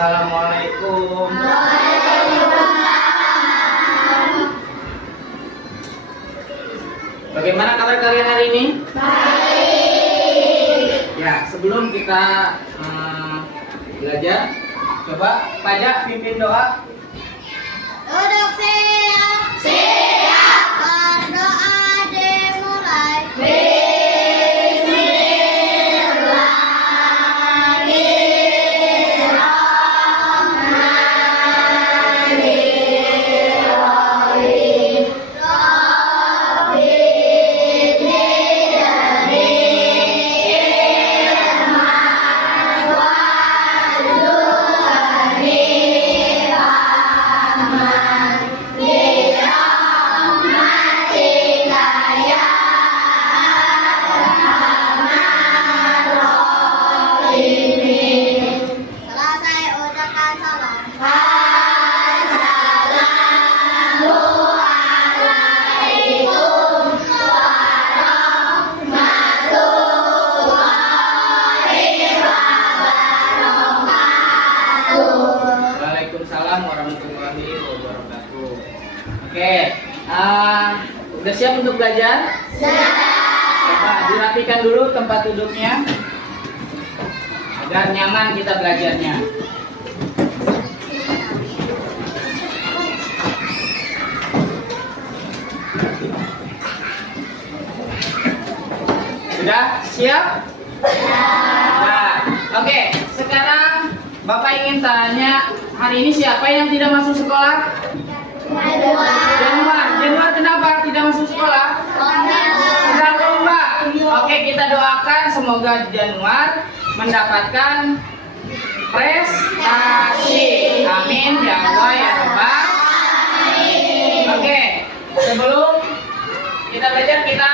Assalamualaikum. Bagaimana kabar kalian hari ini? Baik. Ya, sebelum kita belajar, coba Pajak pimpin doa. Duduk siap. Siap. Berdoa dimulai. Selesai ucapkan salam. Assalamualaikum warahmatullahi wabarakatuh. Waalaikumsalam warahmatullahi wabarakatuh. Oke, udah siap untuk belajar? Coba dirapikan dulu tempat duduknya agar nyaman kita belajarnya. Sudah siap? Nah, oke. Sekarang Bapak ingin tanya, hari ini siapa yang tidak masuk sekolah? Januar kenapa tidak masuk sekolah? Sedang lomba. Oke, kita doakan semoga Januar mendapatkan prestasi. Amin ya Allah ya Rabbal. Oke, sebelum kita belajar, kita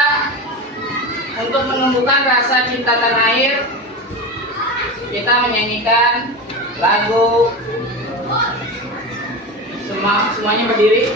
untuk menumbuhkan rasa cinta tanah air, kita menyanyikan lagu. Semuanya berdiri.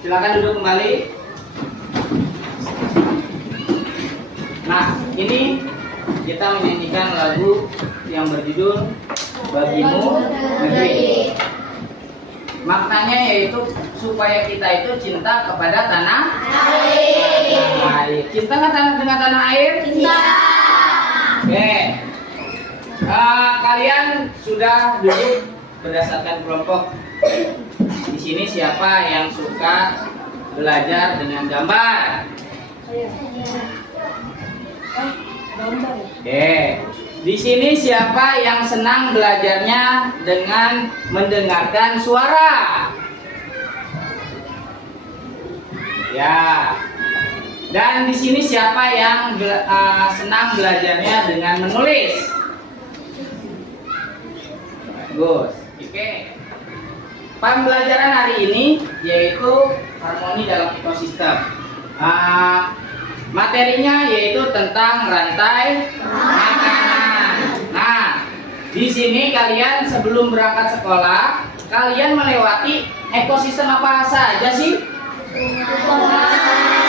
Silakan duduk kembali. Nah, ini kita menyanyikan lagu yang berjudul Bagimu Negeri. Maknanya yaitu supaya kita itu cinta kepada tanah air. Cinta nggak dengan tanah air? Cinta. Oke. Kalian sudah duduk berdasarkan kelompok. Di sini siapa yang suka belajar dengan gambar? Oke. Di sini siapa yang senang belajarnya dengan mendengarkan suara? Ya. Dan di sini siapa yang senang belajarnya dengan menulis? Bagus. Oke. Pembelajaran hari ini yaitu harmoni dalam ekosistem. Materinya yaitu tentang rantai makanan. Nah, di sini kalian sebelum berangkat sekolah, kalian melewati ekosistem apa saja sih?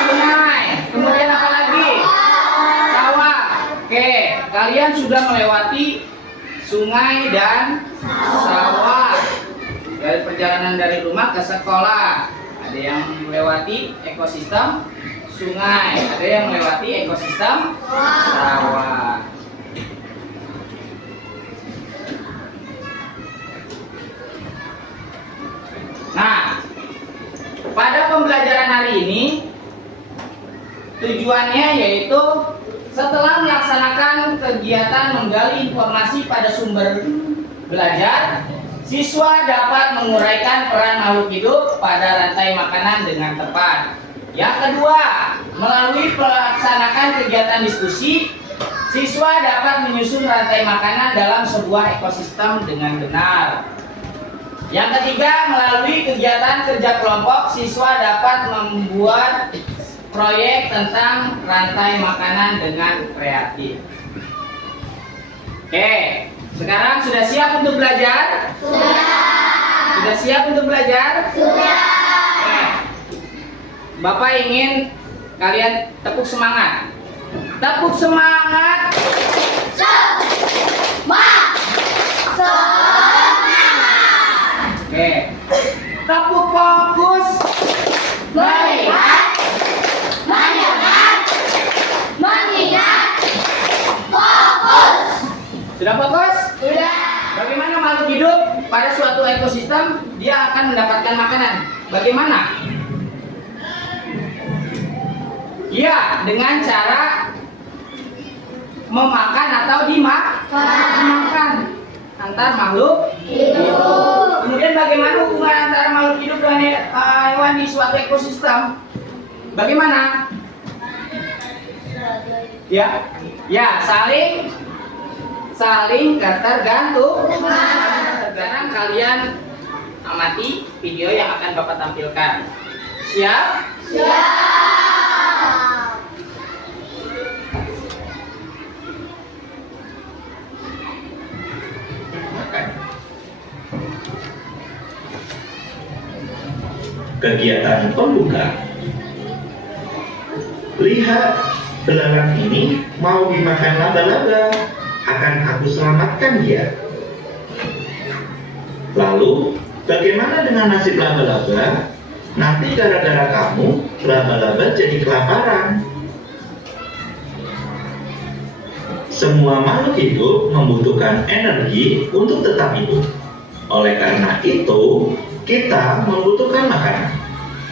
Sungai. Kemudian apa lagi? Sawah. Oke, kalian sudah melewati sungai dan sawah. Dari perjalanan dari rumah ke sekolah, ada yang melewati ekosistem sungai, ada yang melewati ekosistem sawah. Nah, pada pembelajaran hari ini tujuannya yaitu setelah melaksanakan kegiatan menggali informasi pada sumber belajar, siswa dapat menguraikan peran makhluk hidup pada rantai makanan dengan tepat. Yang kedua, melalui pelaksanaan kegiatan diskusi, siswa dapat menyusun rantai makanan dalam sebuah ekosistem dengan benar. Yang ketiga, melalui kegiatan kerja kelompok, siswa dapat membuat proyek tentang rantai makanan dengan kreatif. Oke, sekarang sudah siap untuk belajar? Sudah siap untuk belajar? Bapak ingin kalian tepuk semangat. Tepuk semangat. Oke. Tepuk fokus. Melihat, mendengar, mengingat, fokus. Sudah fokus? Sudah. Bagaimana makhluk hidup pada suatu ekosistem dia akan mendapatkan makanan? Bagaimana? Ya, dengan cara memakan atau dimakan antar makhluk hidup. Kemudian bagaimana hubungan antara makhluk hidup dengan hewan di suatu ekosistem? Bagaimana? Ya, saling ketergantung. Sekarang kalian amati video yang akan Bapak tampilkan. Siap? Siap. Kegiatan pembuka. Lihat, belalang ini mau dimakan laba-laba. Akan aku selamatkan dia. Lalu, bagaimana dengan nasib laba-laba? Nanti gara-gara kamu, laba-laba jadi kelaparan. Semua makhluk hidup membutuhkan energi untuk tetap hidup. Oleh karena itu, kita membutuhkan makanan.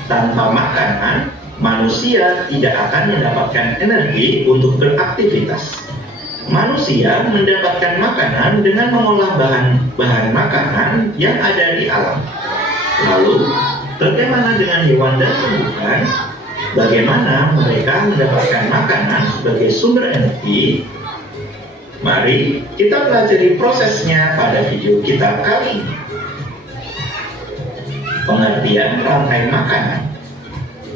Tanpa makanan, manusia tidak akan mendapatkan energi untuk beraktivitas. Manusia mendapatkan makanan dengan mengolah bahan makanan yang ada di alam. Lalu, bagaimana dengan hewan dan tumbuhan? Bagaimana mereka mendapatkan makanan sebagai sumber energi? Mari kita pelajari prosesnya pada video kita kali ini. Pengertian rantai makanan.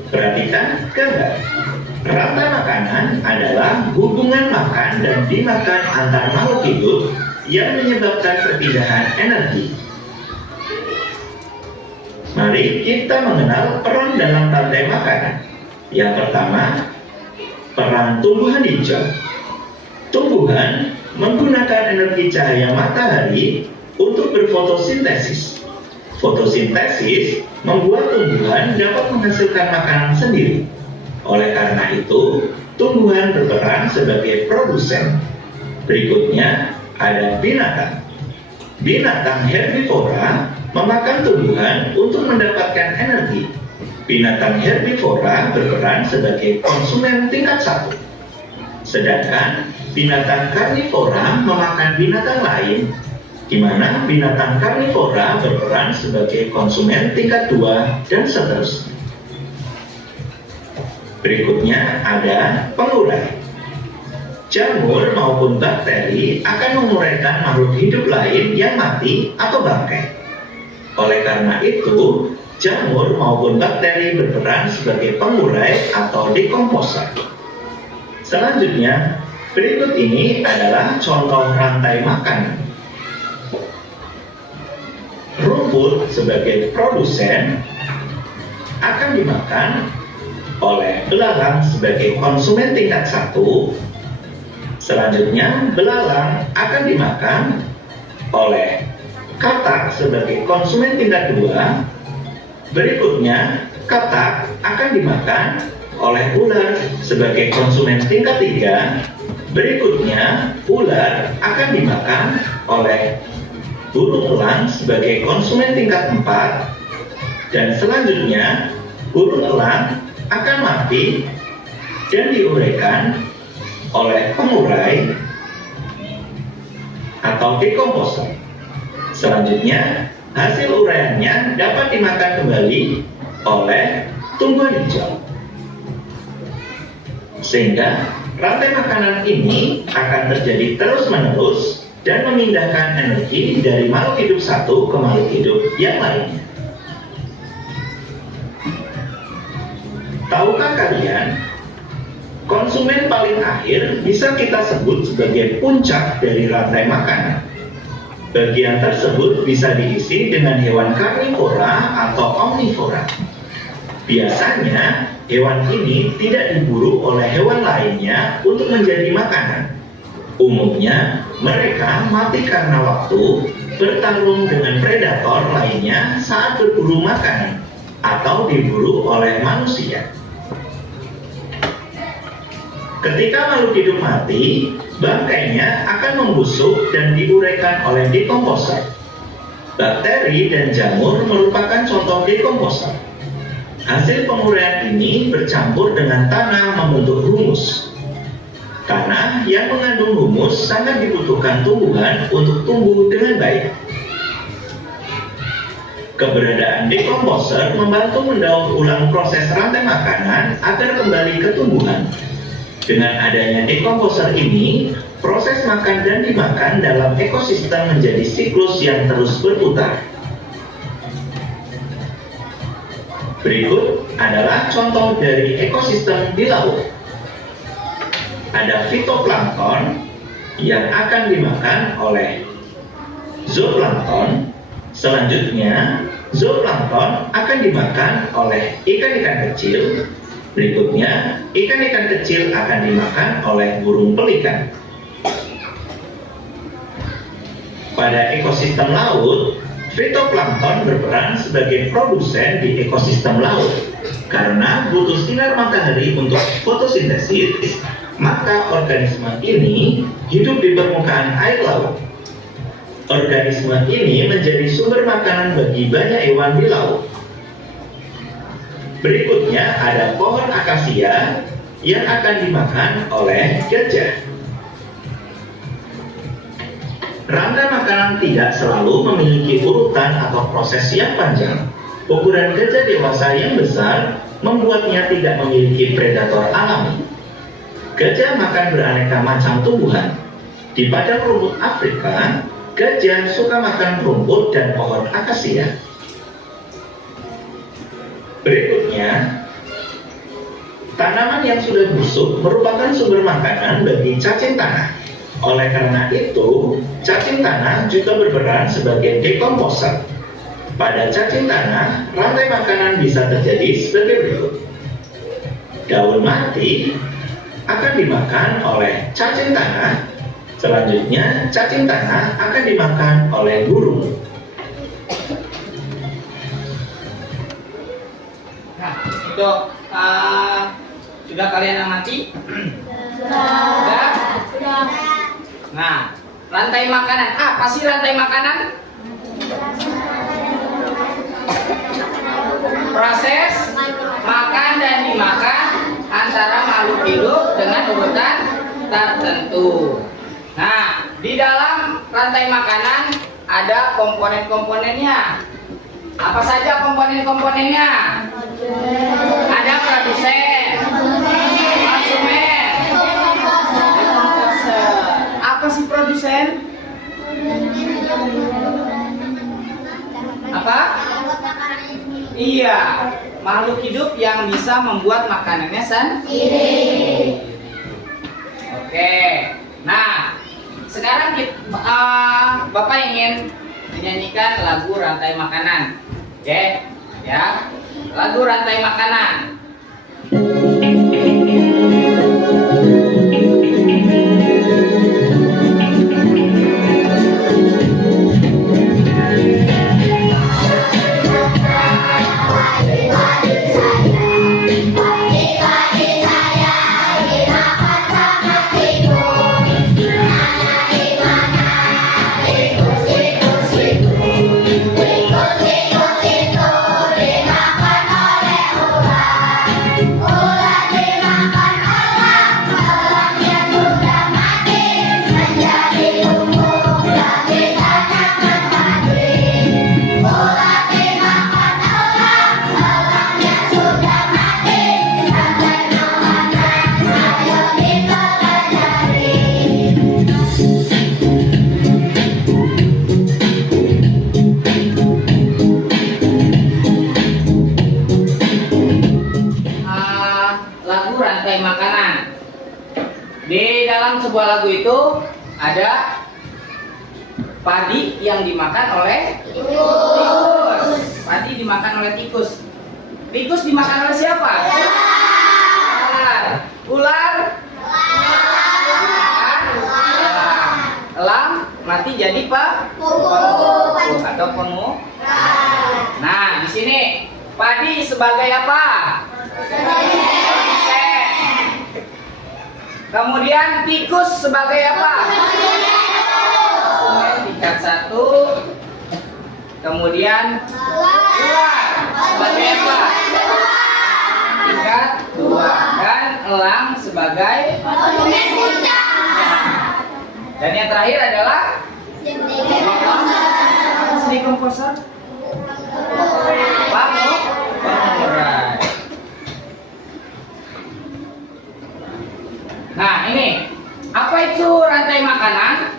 Perhatikan gambar. Rantai makanan adalah hubungan makan dan dimakan antar makhluk hidup yang menyebabkan perpindahan energi. Mari kita mengenal peran dalam rantai makanan. Yang pertama, peran tumbuhan hijau. Tumbuhan menggunakan energi cahaya matahari untuk berfotosintesis. Fotosintesis membuat tumbuhan dapat menghasilkan makanan sendiri. Oleh karena itu, tumbuhan berperan sebagai produsen. Berikutnya ada binatang. Binatang herbivora memakan tumbuhan untuk mendapatkan energi. Binatang herbivora berperan sebagai konsumen tingkat 1. Sedangkan binatang karnivora memakan binatang lain, di mana binatang karnivora berperan sebagai konsumen tingkat 2 dan seterusnya. Berikutnya ada pengurai. Jamur maupun bakteri akan menguraikan makhluk hidup lain yang mati atau bangkai. Oleh karena itu, jamur maupun bakteri berperan sebagai pengurai atau dekomposer. Selanjutnya, berikut ini adalah contoh rantai makanan. Rumput sebagai produsen akan dimakan oleh belalang sebagai konsumen tingkat 1. Selanjutnya, belalang akan dimakan oleh katak sebagai konsumen tingkat 2. Berikutnya, katak akan dimakan oleh ular sebagai konsumen tingkat 3. Berikutnya, ular akan dimakan oleh burung elang sebagai konsumen tingkat 4. Dan selanjutnya, burung elang akan mati dan diuraikan oleh pengurai atau dekomposer. Selanjutnya, hasil uraiannya dapat dimakan kembali oleh tumbuhan hijau. Sehingga rantai makanan ini akan terjadi terus-menerus dan memindahkan energi dari makhluk hidup satu ke makhluk hidup yang lainnya. Tahukah kalian, konsumen paling akhir bisa kita sebut sebagai puncak dari rantai makanan. Bagian tersebut bisa diisi dengan hewan karnivora atau omnivora. Biasanya, hewan ini tidak diburu oleh hewan lainnya untuk menjadi makanan. Umumnya, mereka mati karena waktu, bertarung dengan predator lainnya saat berburu makanan, atau diburu oleh manusia. Ketika makhluk hidup mati, bangkainya akan membusuk dan diuraikan oleh dekomposer. Bakteri dan jamur merupakan contoh dekomposer. Hasil penguraian ini bercampur dengan tanah membentuk humus. Tanah yang mengandung humus sangat dibutuhkan tumbuhan untuk tumbuh dengan baik. Keberadaan dekomposer membantu mendaur ulang proses rantai makanan agar kembali ke tumbuhan. Dengan adanya dekomposer ini, proses makan dan dimakan dalam ekosistem menjadi siklus yang terus berputar. Berikut adalah contoh dari ekosistem di laut. Ada fitoplankton yang akan dimakan oleh zooplankton. Selanjutnya, zooplankton akan dimakan oleh ikan-ikan kecil. Berikutnya, ikan-ikan kecil akan dimakan oleh burung pelikan. Pada ekosistem laut, fitoplankton berperan sebagai produsen di ekosistem laut. Karena butuh sinar matahari untuk fotosintesis, maka organisme ini hidup di permukaan air laut. Organisme ini menjadi sumber makanan bagi banyak hewan di laut. Berikutnya ada pohon akasia yang akan dimakan oleh gajah. Rantai makanan tidak selalu memiliki urutan atau proses yang panjang. Ukuran gajah dewasa yang besar membuatnya tidak memiliki predator alami. Gajah makan beraneka macam tumbuhan. Di padang rumput Afrika, gajah suka makan rumput dan pohon akasia. Berikutnya, tanaman yang sudah busuk merupakan sumber makanan bagi cacing tanah. Oleh karena itu, cacing tanah juga berperan sebagai dekomposer. Pada cacing tanah, rantai makanan bisa terjadi sebagai berikut. Daun mati akan dimakan oleh cacing tanah. Selanjutnya, cacing tanah akan dimakan oleh burung. Itu sudah kalian amati? Sudah? Nah, rantai makanan. Apa sih rantai makanan? Proses makan dan dimakan antara makhluk hidup dengan urutan tertentu. Nah, di dalam rantai makanan ada komponen-komponennya. Apa saja komponen-komponennya? Ada produsen, konsumen, dekomposer. Apa sih produsen? Apa? Iya, makhluk hidup yang bisa membuat makanannya sendiri. Oke, nah sekarang Bapak ingin menyanyikan lagu rantai makanan. Oke, ya, lagu rantai makanan. Lagu rantai makanan. Di dalam sebuah lagu itu ada padi yang dimakan oleh tikus. Padi dimakan oleh tikus. Tikus dimakan oleh siapa? Ular. Ular dimakan elang. Elang mati jadi pemuk atau pemuk. Nah, di sini padi sebagai apa? Kemudian tikus sebagai apa? Konsumen tingkat 1. Kemudian ular sebagai apa? Tingkat 2. Dan elang sebagai dan yang terakhir adalah dekomposer. Pengurai. Nah, ini apa itu rantai makanan?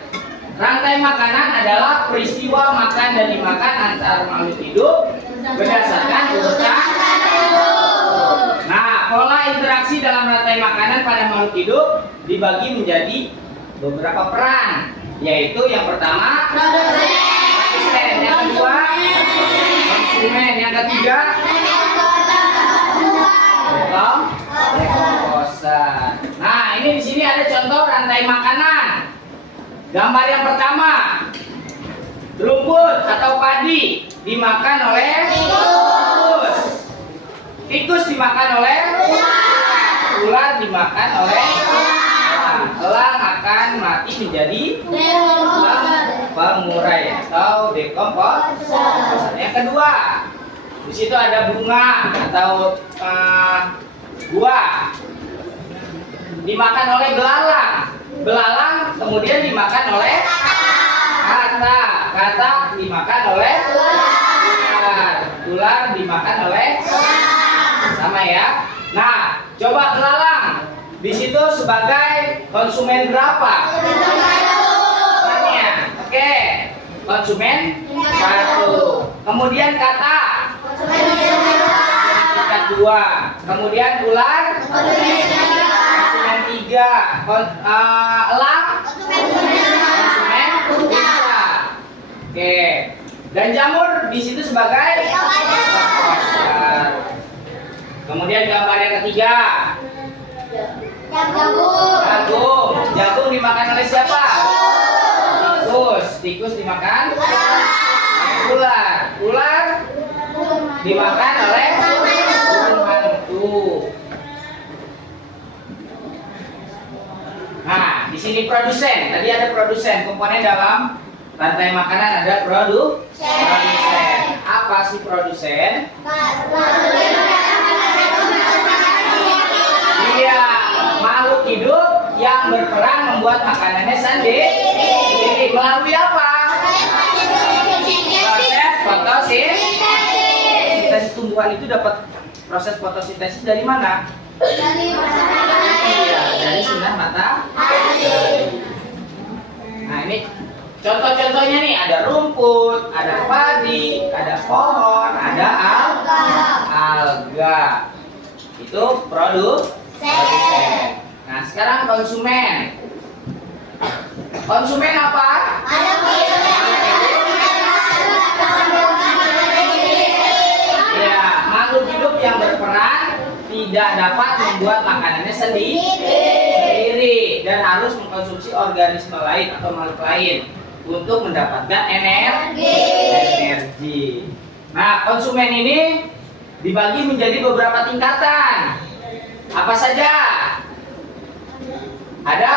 Rantai makanan adalah peristiwa makan dan dimakan antar makhluk hidup berdasarkan urutan. Nah, pola interaksi dalam rantai makanan pada makhluk hidup dibagi menjadi beberapa peran, yaitu yang pertama produsen, yang kedua konsumen, yang ketiga dekomposer. Nah, ini di sini ada contoh rantai makanan. Gambar yang pertama, rumput atau padi dimakan oleh tikus. Tikus dimakan oleh ular dimakan oleh elang. Elang akan mati menjadi pengurai atau dekomposer. Yang kedua, di situ ada bunga atau buah dimakan oleh belalang. Belalang kemudian dimakan oleh katak. Katak dimakan oleh ular. Ular dimakan oleh sama ya. Nah, coba belalang di situ sebagai konsumen berapa? Oke, konsumen 1. Kemudian katak tingkat 2. Kemudian ular konsumen 3. Elang konsumen 3. Oke. Dan jamur di situ sebagai dekomposer. Kemudian gambar yang ketiga, jagung. Jagung dimakan oleh siapa? Tikus. Tikus dimakan ular. Ular dimakan oleh sini produsen. Tadi ada produsen, komponen dalam rantai makanan ada produsen. Apa sih produsen? Iya, makhluk hidup yang berperan membuat makanannya sendiri. Melalui apa? Proses fotosintesis. Tumbuhan itu dapat proses fotosintesis dari mana? Iya, dari sinar matahari. Nah, ini contoh-contohnya nih, ada rumput, ada padi, ada pohon, ada alga. Itu produsen. Nah, sekarang konsumen. Konsumen apa? Ya, makhluk hidup yang berperan tidak dapat membuat makanannya sendiri dan harus mengkonsumsi organisme lain atau makhluk lain untuk mendapatkan energi. Nah, konsumen ini dibagi menjadi beberapa tingkatan. Apa saja? Ada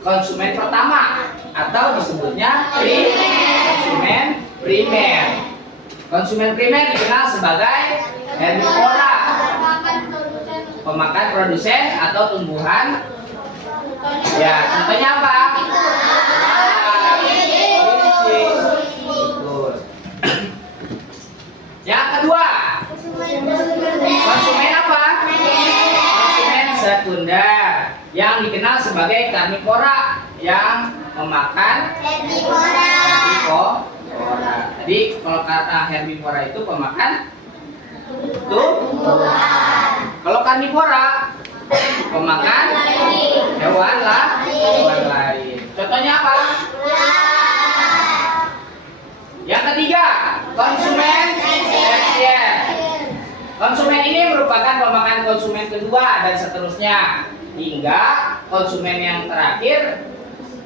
konsumen pertama atau disebutnya konsumen primer. Konsumen primer dikenal sebagai herbivora, pemakan produsen atau tumbuhan. Ya, contohnya apa? Yang kedua, konsumen apa? Konsumen sekunder yang dikenal sebagai karnivora yang memakan herbivora. Jadi kalau kata herbivora itu pemakan tumbuhan. Kalau karnivora pemakan hewan lain. Contohnya apa? Yang ketiga, konsumen tersier. Konsumen ini merupakan pemakan konsumen kedua dan seterusnya hingga konsumen yang terakhir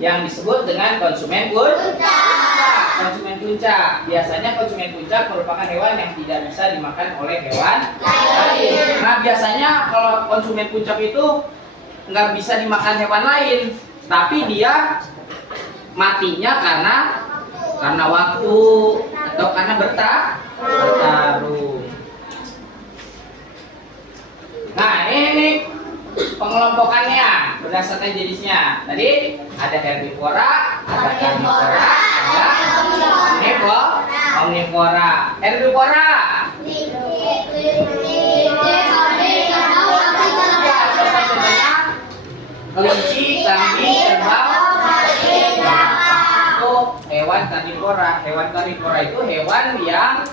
yang disebut dengan konsumen puncak. Konsumen puncak. Biasanya konsumen puncak merupakan hewan yang tidak bisa dimakan oleh hewan lain. Nah, biasanya kalau konsumen puncak itu nggak bisa dimakan hewan lain, tapi dia matinya karena waktu atau karena bertarung. Nah, ini pengelompokannya berdasarkan jenisnya. Tadi ada herbivora, ada karnivora, ada omnivora. Herbivora. Contohnya kelinci, kambing, kerbau. Itu hewan karnivora. Hewan karnivora itu hewan yang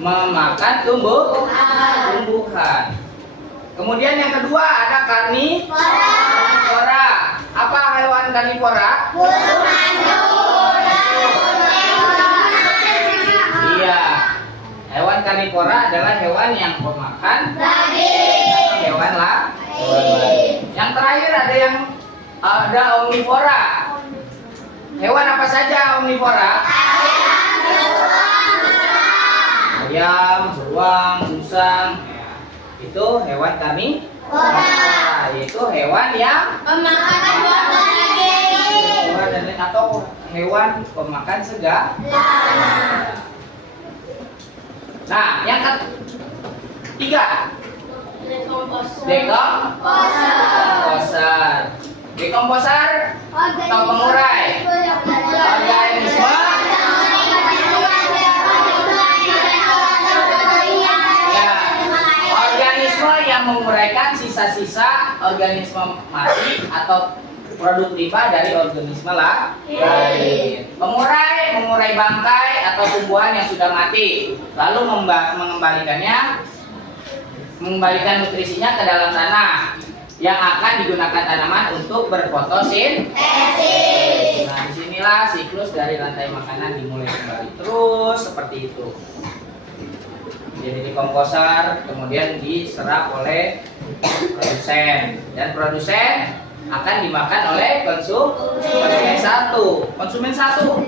memakan tumbuhan. Kemudian yang kedua ada karnivora. Apa hewan karnivora? Iya. Hewan karnivora adalah hewan yang memakan hewan lain. Yang terakhir ada omnivora. Hewan apa saja omnivora? Ayam, beruang, musang. Itu hewan karnivora, yaitu hewan yang atau hewan pemakan segala. Nah, yang ketiga, dekomposer. Dekomposer atau pengurai organisme yang menguraikan sisa-sisa organisme mati atau produk limbah dari organisme lain. Mengurai bangkai atau tumbuhan yang sudah mati, lalu mengembalikan nutrisinya ke dalam tanah yang akan digunakan tanaman untuk berfotosintesis. Nah, disinilah siklus dari rantai makanan dimulai kembali terus seperti itu. Jadi dekomposer kemudian diserap oleh produsen dan produsen akan dimakan oleh konsumen satu. Konsumen satu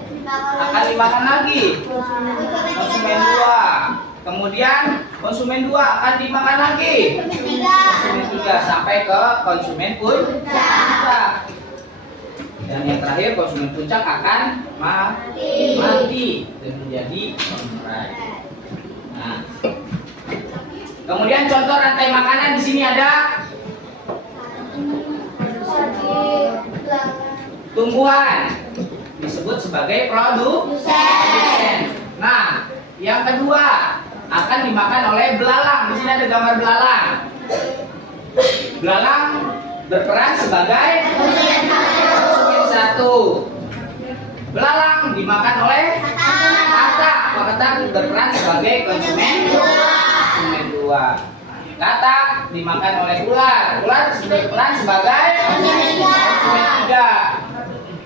akan dimakan lagi konsumen dua, Kemudian konsumen 2 akan dimakan lagi. Konsumen 3 sampai ke konsumen puncak. Dan yang terakhir konsumen puncak akan mati dan menjadi pengurai. Nah, kemudian contoh rantai makanan di sini ada tumbuhan disebut sebagai produsen. Nah, yang kedua akan dimakan oleh belalang. Di sini ada gambar belalang. Belalang berperan sebagai konsumen 1. Belalang dimakan oleh katak. Katak berperan sebagai konsumen 2. Katak dimakan oleh ular. Ular berperan sebagai konsumen 3.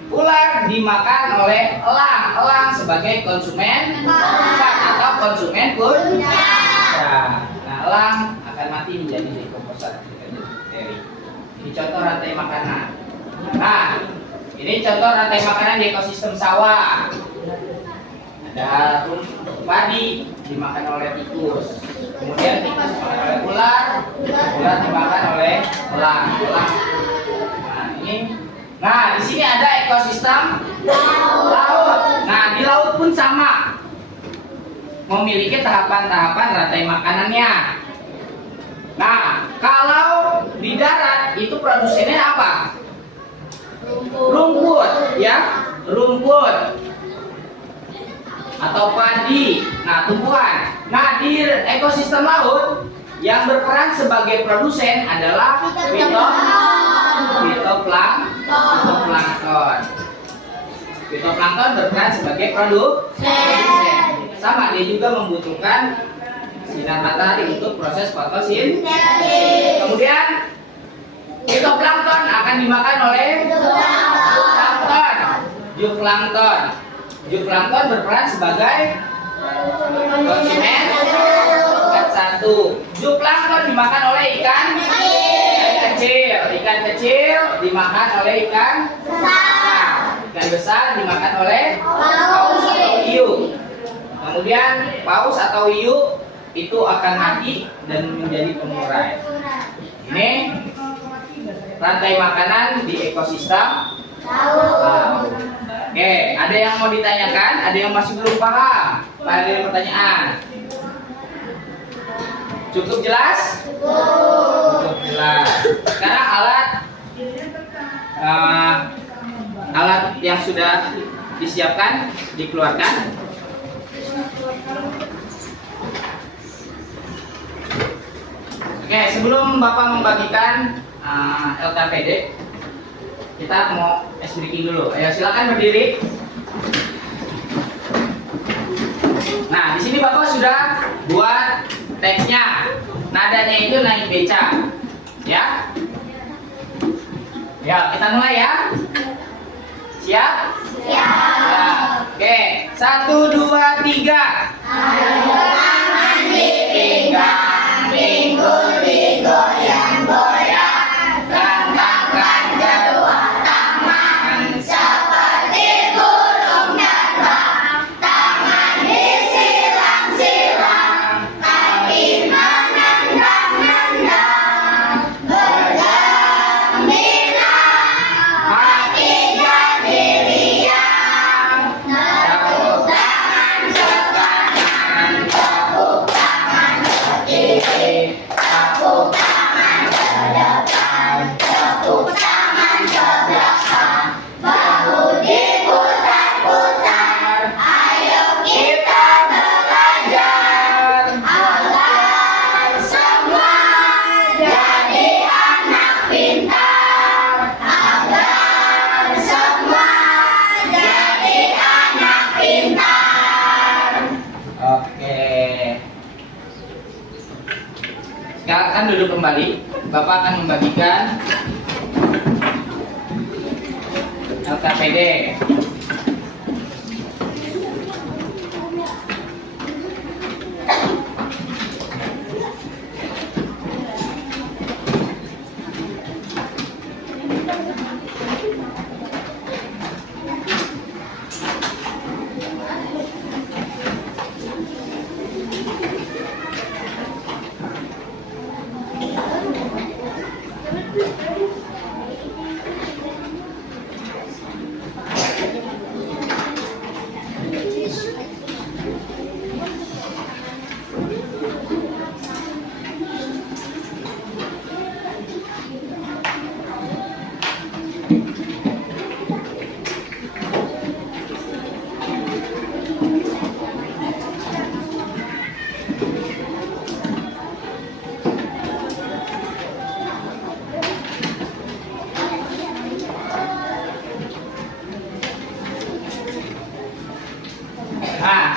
Ular dimakan oleh elang. Elang sebagai konsumen 4 atau konsumen puncak. Nah, elang akan mati menjadi dekomposer. Ini contoh rantai makanan. Nah, ini contoh rantai makanan di ekosistem sawah. Ada padi dimakan oleh tikus. Kemudian tikus dimakan oleh ular. Ular dimakan oleh elang. Nah, di sini ada ekosistem laut. Nah, di laut pun sama. Memiliki tahapan-tahapan rantai makanannya. Nah, kalau di darat itu produsennya apa? Rumput, ya, rumput atau padi. Nah, tumbuhan. Nah, di ekosistem laut yang berperan sebagai produsen adalah fitoplankton. Fitoplankton berperan sebagai produsen. Sama, dia juga membutuhkan sinar matahari untuk proses fotosintesis. Kemudian fitoplankton akan dimakan oleh zooplankton. Zooplankton berperan sebagai konsumen 1. Zooplankton dimakan oleh ikan kecil. Ikan kecil dimakan oleh ikan besar. Ikan besar dimakan oleh paus atau hiu. Kemudian paus atau hiu itu akan mati dan menjadi pengurai. Ini rantai makanan di ekosistem laut. Oke, ada yang mau ditanyakan? Ada yang masih belum paham? Ada yang pertanyaan? Cukup jelas? Cukup jelas. Sekarang alat yang sudah disiapkan dikeluarkan. Oke, sebelum Bapak membagikan LKPD, kita mau ice breaking dulu. Ayo silakan berdiri. Nah, di sini Bapak sudah buat teksnya. Nadanya itu naik beca. Ya. Ya, kita mulai ya. Siap? Siap. Oke, 1 2 3. Tangan dipinggang, pinggul digoyang-goyang, rentangkan kedua tangan seperti burung terbang, tangan disilang-silang, kaki menendang-nendang, bergembira, hati jadi riang, tepuk tangan ke kanan, tepuk tangan ke kiri, tepuk tangan ke depan, tepuk tangan ke belakang, bahu diputar-putar, ayo kita belajar agar semua jadi anak pintar, agar semua jadi anak pintar. Oke. Sekarang kan duduk kembali. Bapak akan membagikan LKPD.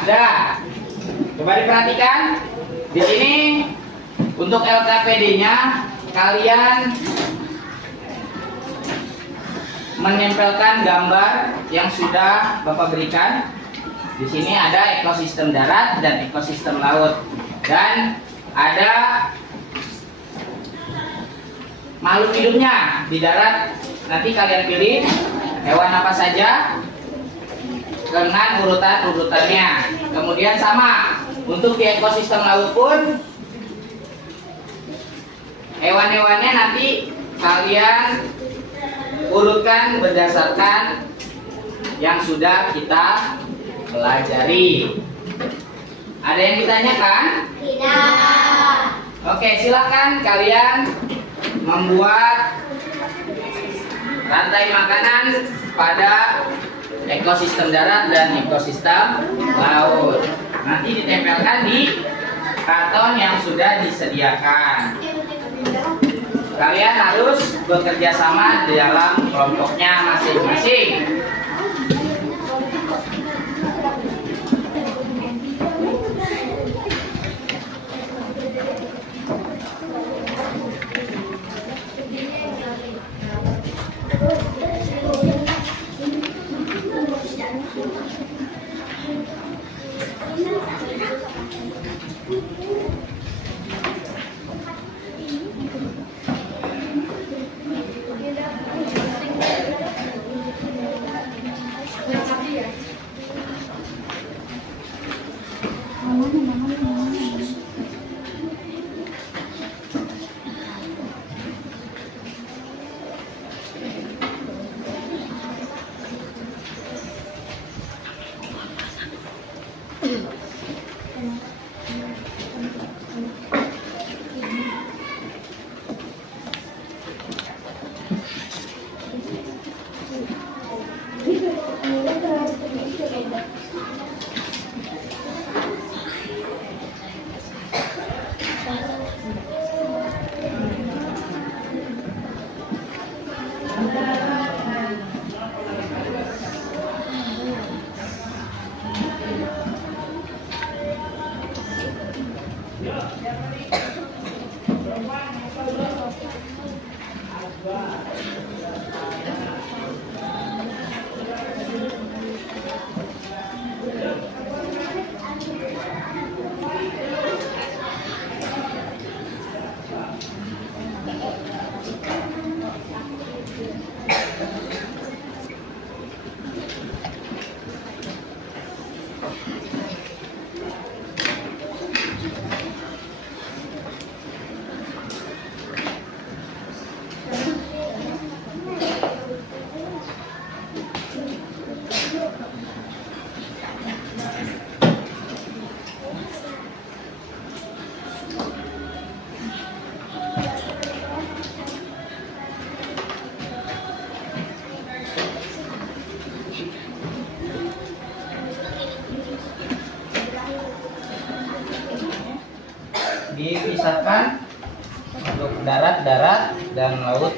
sudah. Coba diperhatikan. Di sini untuk LKPD-nya kalian menempelkan gambar yang sudah Bapak berikan. Di sini ada ekosistem darat dan ekosistem laut, dan ada makhluk hidupnya di darat. Nanti kalian pilih hewan apa saja dengan urutannya. Kemudian sama untuk di ekosistem laut pun, hewan-hewannya nanti kalian urutkan berdasarkan yang sudah kita pelajari. Ada yang ditanyakan? Tidak. Oke, silakan kalian membuat rantai makanan pada ekosistem darat dan ekosistem laut. Nanti ditempelkan di karton yang sudah disediakan. Kalian harus bekerja sama di dalam kelompoknya masing-masing. Dipisahkan untuk darat dan laut.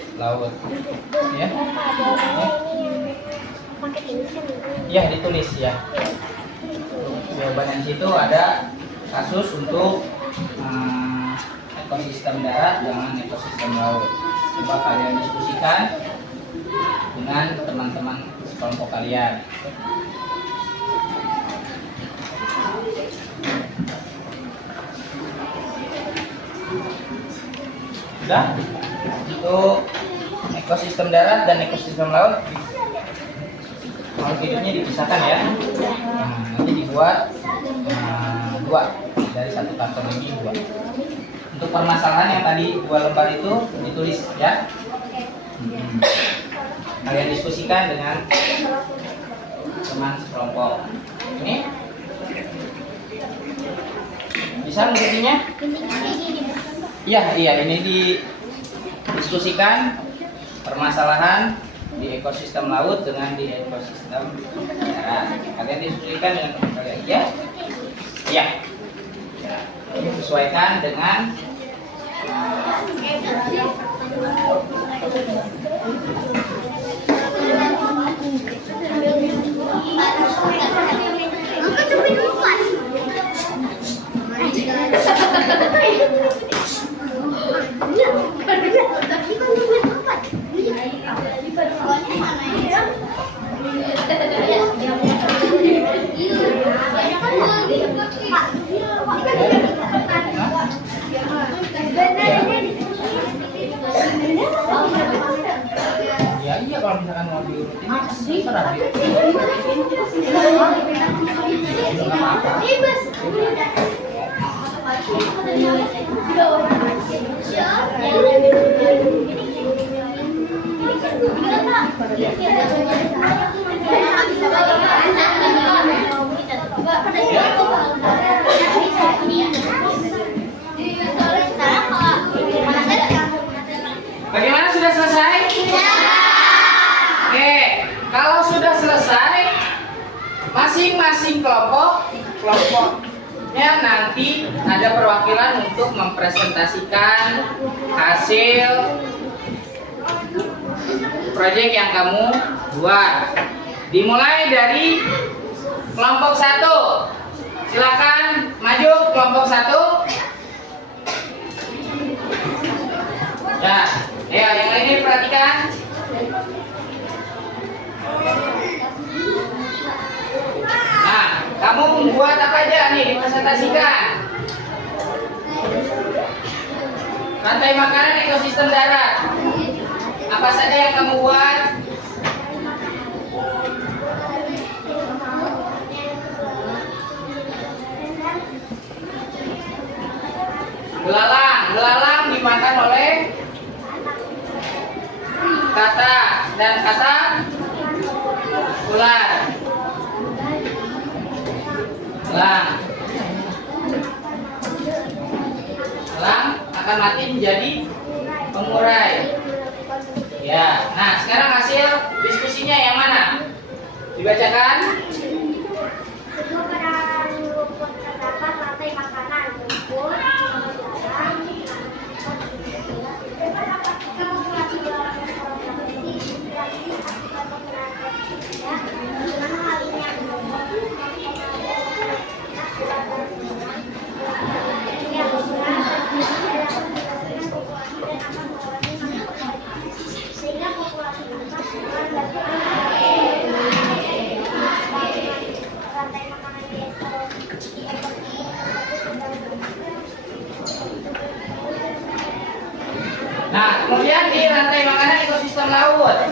Ya. Ya, ditulis ya. Jawabannya di situ ada kasus untuk ekosistem darat dengan ekosistem laut. Coba kalian diskusikan dengan teman-teman kelompok kalian. Sudah? Untuk ekosistem darat dan ekosistem laut, makhluk hidupnya dipisahkan ya. Nah, nanti dibuat dua dari satu karton ini dua. Untuk permasalahan yang tadi 2 lembar itu ditulis ya. Kalian diskusikan dengan teman sekelompok. Ini bisa mengertinya? Iya, ini didiskusikan permasalahan di ekosistem laut dengan di ekosistem darat. Kalian diskusikan dengan teman kalian, ya? Iya. Ini sesuaikan dengan Aku coba lupa. Bagaimana, sudah selesai? Oke, kalau sudah selesai, masing-masing kelompoknya nanti ada perwakilan untuk mempresentasikan hasil proyek yang kamu buat. Dimulai dari kelompok 1. Silakan maju kelompok 1. Ya, yang lainnya perhatikan. Nah, kamu membuat apa aja nih, dipresentasikan. Rantai makanan ekosistem darat. Apa saja yang kamu buat? Belalang dimakan oleh kata dan kata ular. Elang akan mati menjadi pengurai. Ya, nah sekarang hasil diskusinya yang mana? Dibacakan. Kedua pada rumput terdapat rantai makanan, rumput, Nah, kemudian di rantai makanan ekosistem laut,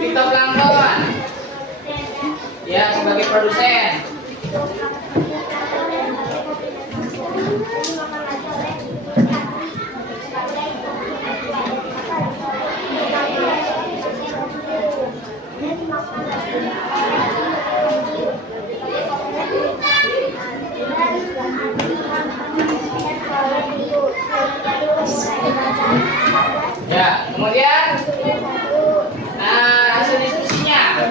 fitoplankton, ya sebagai produsen. Ya, kemudian hasil diskusinya.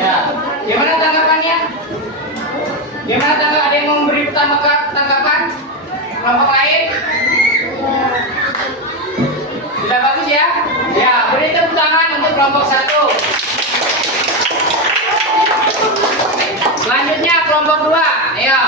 Ya, gimana tanggapannya? Gimana tanggapan? Ada yang mau memberi tanggapan? Kelompok lain? Sudah bagus ya? Ya, beri tepuk tangan untuk kelompok 1. Selanjutnya kelompok 2. Ayo.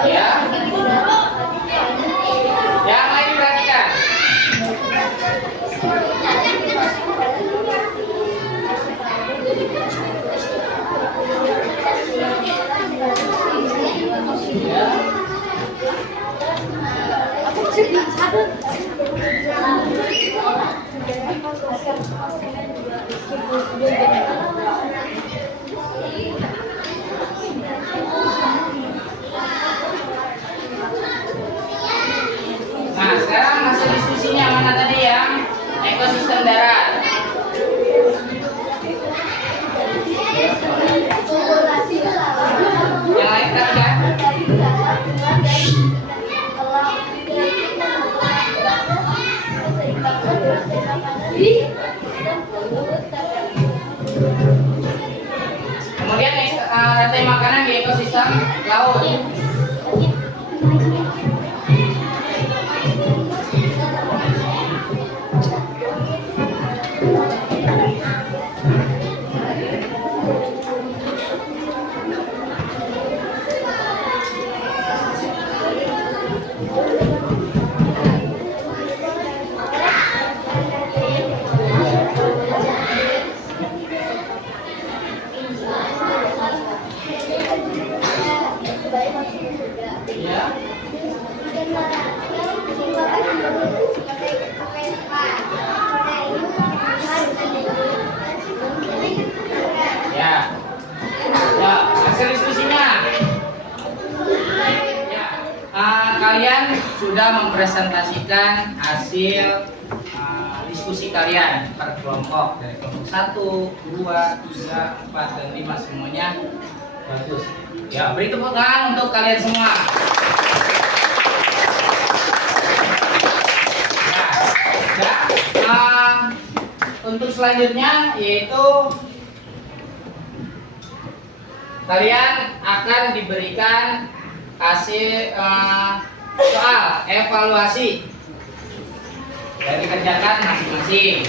Ya. Yang lain perhatikan. Nah, sekarang hasil diskusinya mana tadi yang ekosistem darat? Yang lain perhatikan. laut. Ya. Ya. Ya, hasil diskusinya. Ya. Kalian sudah mempresentasikan hasil diskusi kalian per kelompok dari kelompok 1, 2, 3, 4, dan 5 semuanya bagus. Ya, beri tepuk tangan untuk kalian semua. Untuk selanjutnya yaitu kalian akan diberikan hasil soal evaluasi dari kerjakan masing-masing.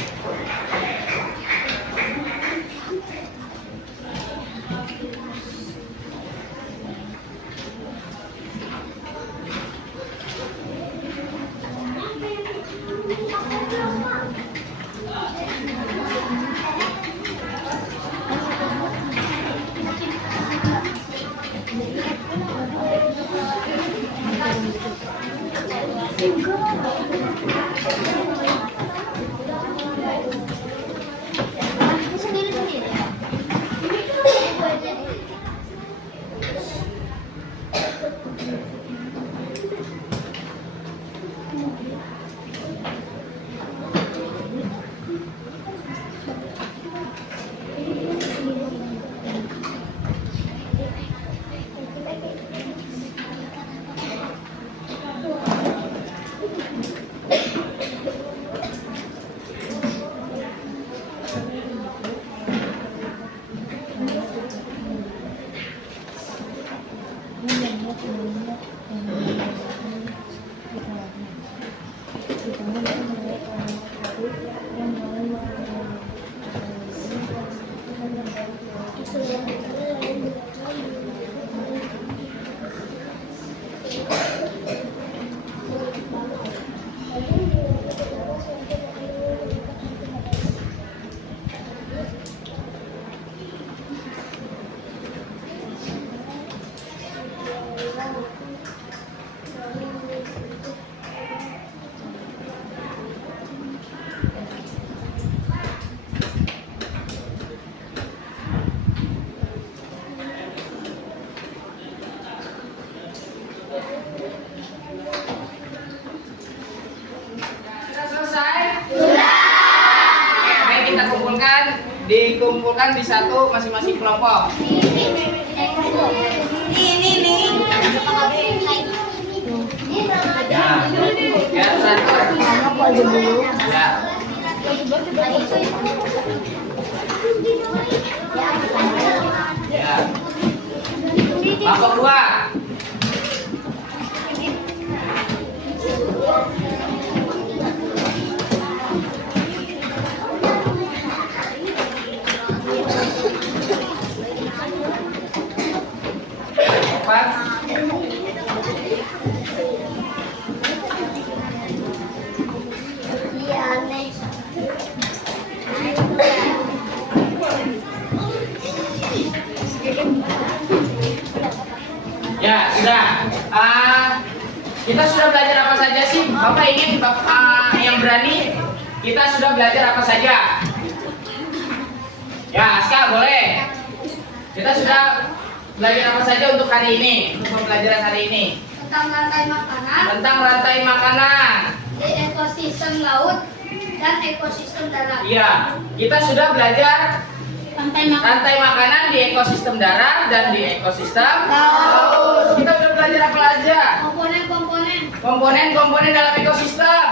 Dikumpulkan di satu masing-masing kelompok. Ya, satu. Ya. Ya. Kelompok 2. Ya, sudah. Kita sudah belajar apa saja sih? Bapak ingin Bapak yang berani? Kita sudah belajar apa saja? Ya, Aska boleh. Kita sudah belajar apa saja untuk hari ini? Untuk pembelajaran hari ini? Tentang rantai makanan, Tentang rantai makanan. di ekosistem laut dan ekosistem darat. Iya, kita sudah belajar rantai makanan di ekosistem darat dan di ekosistem laut. Kita sudah belajar apa aja? Komponen dalam ekosistem.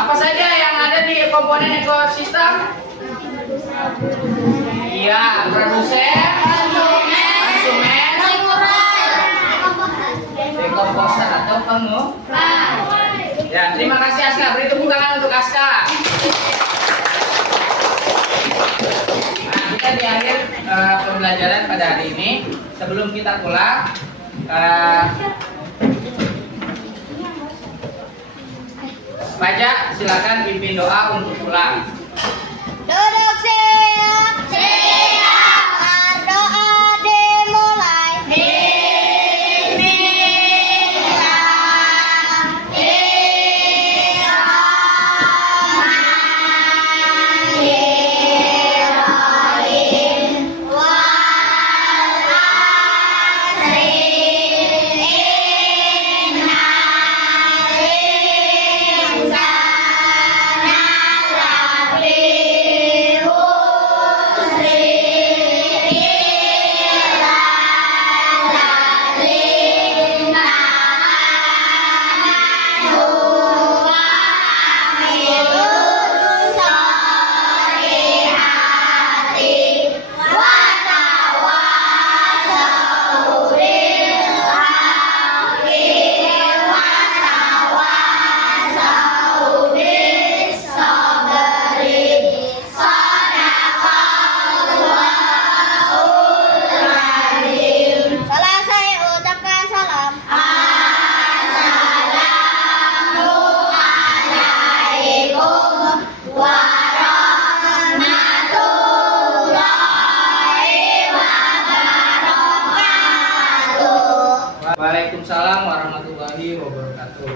Apa saja yang ada di komponen ekosistem? Iya, produsen, konsumen, Kamu? Baik. Ya, terima kasih Aska. Beri tepuk tangan untuk Aska. Nah, kita di akhir pembelajaran pada hari ini. Sebelum kita pulang, Pajak, silakan pimpin doa untuk pulang. Duduk siap. Siap. Doa dimulai. Selesai ucapkan salam. Assalamualaikum warahmatullahi wabarakatuh. Waalaikumsalam warahmatullahi wabarakatuh.